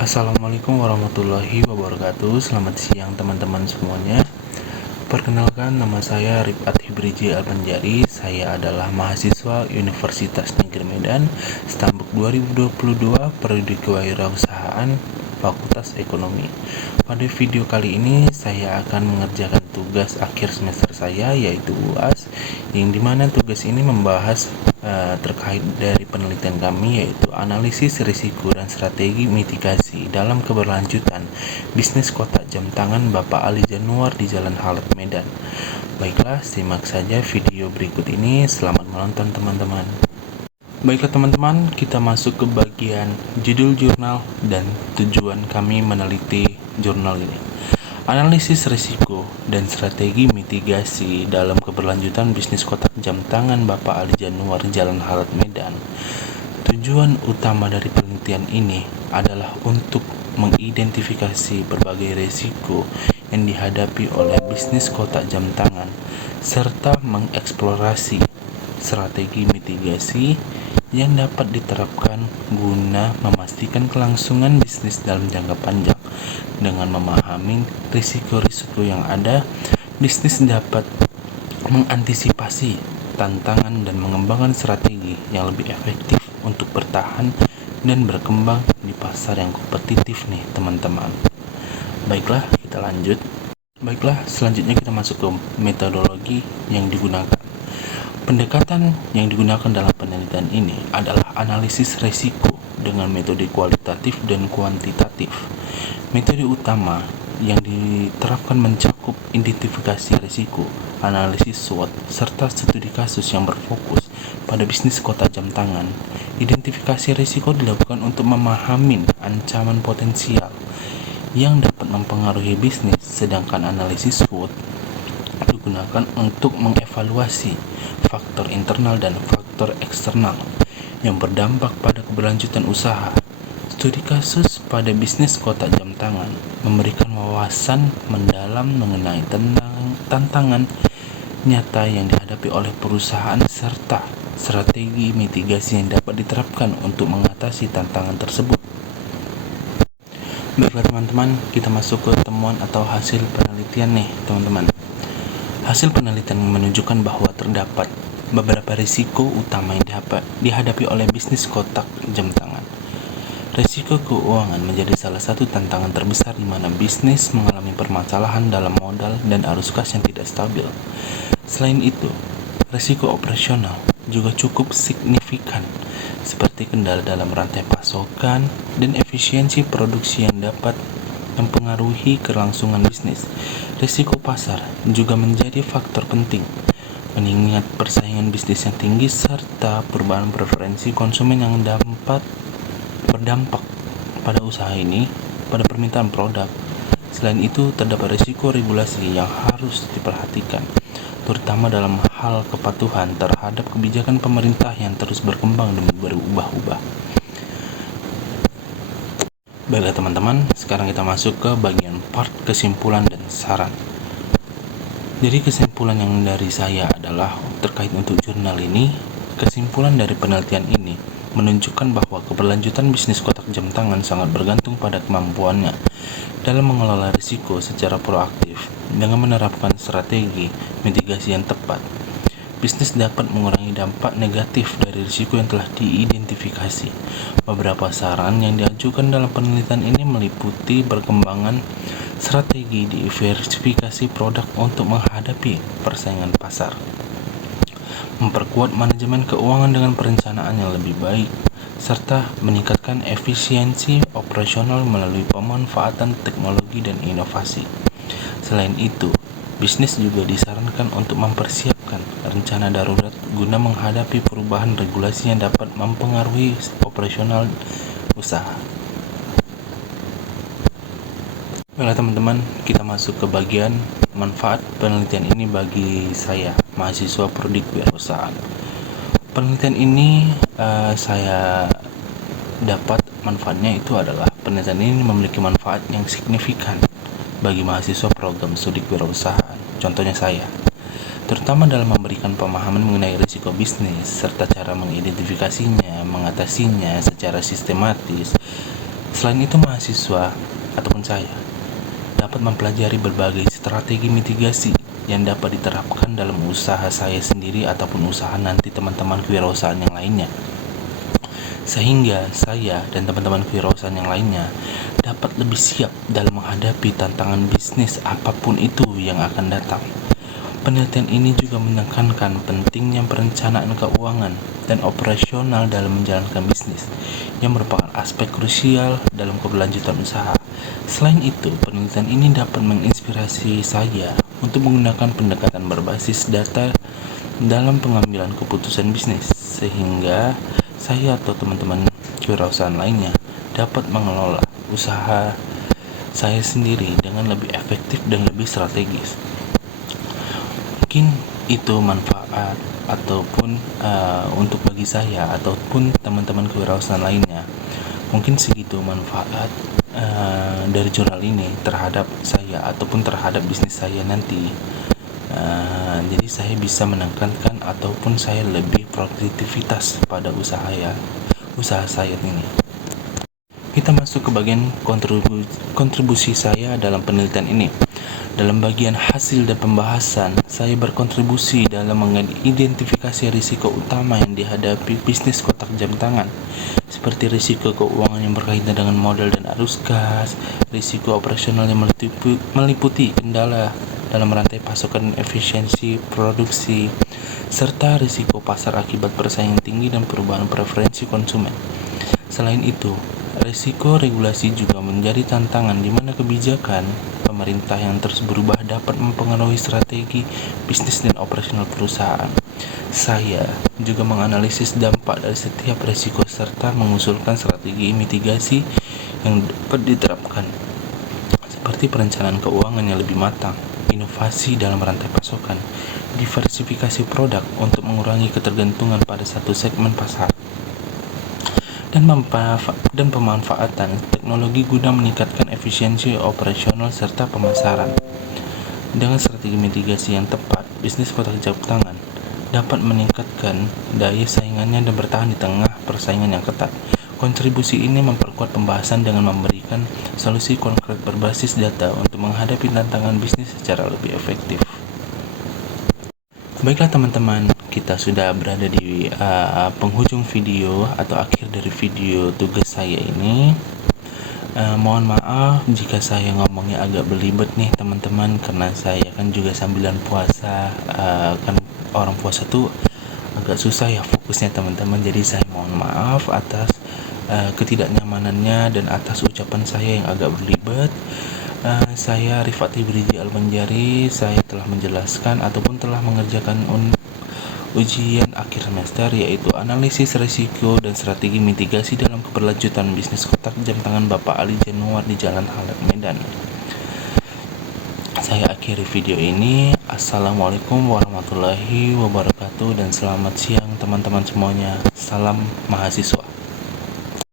Assalamualaikum warahmatullahi wabarakatuh. Selamat siang teman-teman semuanya. Perkenalkan, nama saya Rifat Hibriji Albanjari. Saya adalah mahasiswa Universitas Negeri Medan, Stambuk 2022, Prodi Kewirausahaan, Fakultas Ekonomi. Pada video kali ini saya akan mengerjakan tugas akhir semester saya, yaitu UAS, yang dimana tugas ini membahas terkait dari penelitian kami, yaitu analisis risiko dan strategi mitigasi dalam keberlanjutan bisnis kotak jam tangan Bapak Ali Januar di Jalan Halet Medan. Baiklah, simak saja video berikut ini. Selamat menonton teman-teman. Baiklah teman-teman, kita masuk ke bagian judul jurnal dan tujuan kami meneliti jurnal ini. Analisis risiko dan strategi mitigasi dalam keberlanjutan bisnis kotak jam tangan Bapak Ali Januar Jalan Halet Medan. Tujuan utama dari penelitian ini adalah untuk mengidentifikasi berbagai risiko yang dihadapi oleh bisnis kotak jam tangan serta mengeksplorasi strategi mitigasi yang dapat diterapkan guna memastikan kelangsungan bisnis dalam jangka panjang. Dengan memahami risiko-risiko yang ada, bisnis dapat mengantisipasi tantangan dan mengembangkan strategi yang lebih efektif untuk bertahan dan berkembang di pasar yang kompetitif nih teman-teman. Baiklah, kita lanjut. Baiklah, selanjutnya kita masuk ke metodologi yang digunakan. Pendekatan yang digunakan dalam penelitian ini adalah analisis risiko dengan metode kualitatif dan kuantitatif. Metode utama yang diterapkan mencakup identifikasi risiko, analisis SWOT, serta studi kasus yang berfokus pada bisnis kotak jam tangan. Identifikasi risiko dilakukan untuk memahami ancaman potensial yang dapat mempengaruhi bisnis, sedangkan analisis SWOT digunakan untuk mengevaluasi faktor internal dan faktor eksternal yang berdampak pada keberlanjutan usaha. Studi kasus pada bisnis kotak jam tangan memberikan wawasan mendalam mengenai tantangan nyata yang dihadapi oleh perusahaan serta strategi mitigasi yang dapat diterapkan untuk mengatasi tantangan tersebut. Baiklah teman-teman, kita masuk ke temuan atau hasil penelitian nih teman-teman. Hasil penelitian menunjukkan bahwa terdapat beberapa risiko utama yang dihadapi oleh bisnis kotak jam tangan. Risiko keuangan menjadi salah satu tantangan terbesar di mana bisnis mengalami permasalahan dalam modal dan arus kas yang tidak stabil. Selain itu, risiko operasional juga cukup signifikan, seperti kendala dalam rantai pasokan dan efisiensi produksi yang dapat mempengaruhi kelangsungan bisnis. Risiko pasar juga menjadi faktor penting, mengingat persaingan bisnis yang tinggi serta perubahan preferensi konsumen yang dapat berdampak pada usaha ini pada permintaan produk. Selain itu, terdapat risiko regulasi yang harus diperhatikan, terutama dalam hal kepatuhan terhadap kebijakan pemerintah yang terus berkembang dan berubah-ubah. Baiklah teman-teman, sekarang kita masuk ke bagian part kesimpulan dan saran. Jadi kesimpulan yang dari saya adalah terkait untuk jurnal ini. Kesimpulan dari penelitian ini menunjukkan bahwa keberlanjutan bisnis kotak jam tangan sangat bergantung pada kemampuannya dalam mengelola risiko secara proaktif. Dengan menerapkan strategi mitigasi yang tepat, bisnis dapat mengurangi dampak negatif dari risiko yang telah diidentifikasi. Beberapa saran yang diajukan dalam penelitian ini meliputi perkembangan strategi diversifikasi produk untuk menghadapi persaingan pasar, memperkuat manajemen keuangan dengan perencanaan yang lebih baik, serta meningkatkan efisiensi operasional melalui pemanfaatan teknologi dan inovasi. Selain itu, bisnis juga disarankan untuk mempersiapkan rencana darurat guna menghadapi perubahan regulasi yang dapat mempengaruhi operasional usaha. Baiklah teman-teman, kita masuk ke bagian manfaat penelitian ini bagi saya, mahasiswa Prodi Kewirausahaan. Penelitian ini saya dapat manfaatnya itu adalah penelitian ini memiliki manfaat yang signifikan bagi mahasiswa program studi kewirausahaan. Contohnya saya, terutama dalam memberikan pemahaman mengenai risiko bisnis serta cara mengidentifikasinya, mengatasinya secara sistematis, Selain itu, mahasiswa ataupun saya dapat mempelajari berbagai strategi mitigasi yang dapat diterapkan dalam usaha saya sendiri ataupun usaha nanti teman-teman kewirausahaan yang lainnya, sehingga saya dan teman-teman kewirausahaan yang lainnya dapat lebih siap dalam menghadapi tantangan bisnis apapun itu yang akan datang. Penelitian ini juga menekankan pentingnya perencanaan keuangan dan operasional dalam menjalankan bisnis, yang merupakan aspek krusial dalam keberlanjutan usaha. Selain itu, penelitian ini dapat menginspirasi saya untuk menggunakan pendekatan berbasis data dalam pengambilan keputusan bisnis, sehingga saya atau teman-teman kewirausahaan lainnya dapat mengelola usaha saya sendiri dengan lebih efektif dan lebih strategis. Mungkin itu manfaat ataupun untuk bagi saya ataupun teman-teman kewirausahaan lainnya. Mungkin segitu manfaat dari jurnal ini terhadap saya ataupun terhadap bisnis saya nanti. Jadi saya bisa menekankan ataupun saya lebih produktivitas pada usaha saya ini. Kita masuk ke bagian kontribusi saya dalam penelitian ini. Dalam bagian hasil dan pembahasan, saya berkontribusi dalam mengidentifikasi risiko utama yang dihadapi bisnis kotak jam tangan, seperti risiko keuangan yang berkaitan dengan modal dan arus kas, risiko operasional yang meliputi kendala dalam rantai pasokan dan efisiensi produksi, serta risiko pasar akibat persaingan tinggi dan perubahan preferensi konsumen. Selain itu, risiko regulasi juga menjadi tantangan di mana kebijakan pemerintah yang terus berubah dapat mempengaruhi strategi bisnis dan operasional perusahaan. Saya juga menganalisis dampak dari setiap risiko serta mengusulkan strategi mitigasi yang dapat diterapkan, seperti perencanaan keuangan yang lebih matang, inovasi dalam rantai pasokan, diversifikasi produk untuk mengurangi ketergantungan pada satu segmen pasar, dan pemanfaatan teknologi guna meningkatkan efisiensi operasional serta pemasaran. Dengan strategi mitigasi yang tepat, bisnis kotak jam tangan dapat meningkatkan daya saingannya dan bertahan di tengah persaingan yang ketat. Kontribusi ini memperkuat pembahasan dengan memberikan solusi konkret berbasis data untuk menghadapi tantangan bisnis secara lebih efektif. Baiklah teman-teman, kita sudah berada di penghujung video atau akhir dari video tugas saya ini. Mohon maaf jika saya ngomongnya agak belibet nih teman-teman, karena saya kan juga sambilan puasa. Kan orang puasa tuh agak susah ya fokusnya teman-teman, jadi saya mohon maaf atas ketidaknyamanannya dan atas ucapan saya yang agak berlibet. Saya Rifat Hibriji Albanjari. Saya telah menjelaskan ataupun telah mengerjakan ujian akhir semester, yaitu analisis risiko dan strategi mitigasi dalam keberlanjutan bisnis kotak jam tangan Bapak Ali Januar di Jalan Halad, Medan. Saya akhiri video ini. Assalamualaikum warahmatullahi wabarakatuh dan selamat siang teman-teman semuanya. Salam mahasiswa.